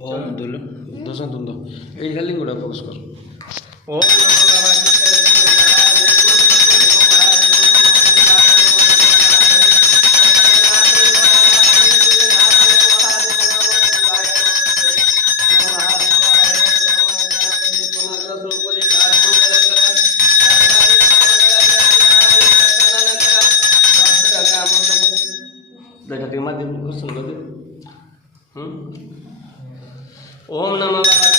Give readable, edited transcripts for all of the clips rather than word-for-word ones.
ओम दुल दोसा दुंदो এই খালি গুড়া ফোকাস কর ওম देखा ती माध्यम क्वेश्चन कर दे ओम नमः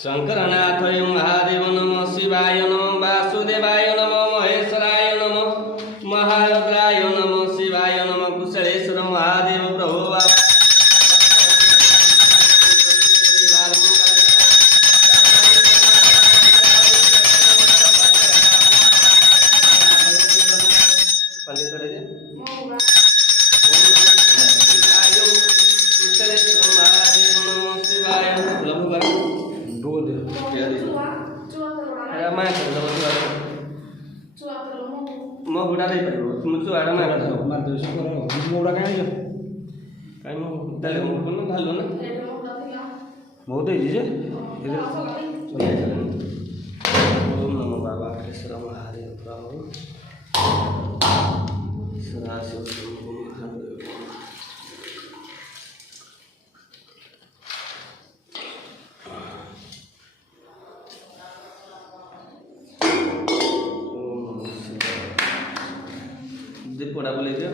शंकरनाथ महादेव नमः शिवाय नमः वासुदेवाय नमः महेश्वराय नमः महारुद्राय नमः शिवाय नमः कुशलेश्वर महादेव प्रभु मो गुड़ा दे परिबो तुम चुआड़ा मार दो सो करो मोड़ा काई जो काई मो तले मो कोन भालो ना मो दे जे ओम नमो बाबा कृष्ण महादेव प्रभु सदाशिव शंभु महादेव पोड़ा बोले दियो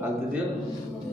हाल दियो